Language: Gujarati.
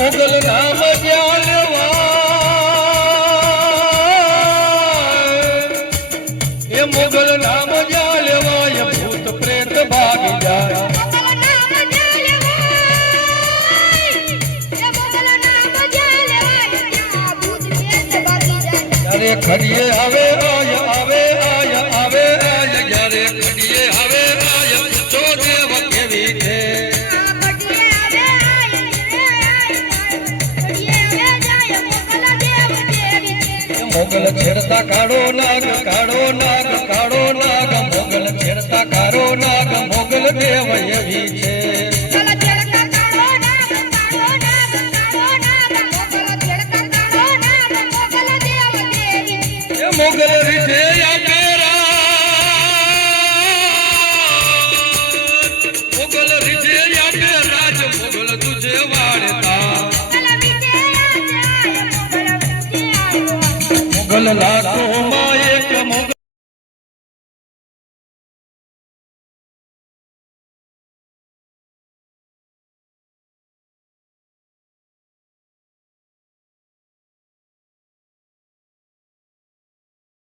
મોગલ નામ જાણવા એ મોગલ નામ જાણવા ભૂત પ્રેત ભાગી જાય ત્યારે ખડીએ આવે આય આવે આય આવે આય જ્યારે ખડીએ આવે આય તો દેવ કેવી છે મોગલ છેડતા કાળો નાગ કાળો નાગ કાળો નાગ મોગલ છેડતા કાળો નાગ મોગલ દેવ એવી છે મોગલ રીધે મોગલ રીધે રાજ મોગલ તુજે વાળતા મોગલ લાખો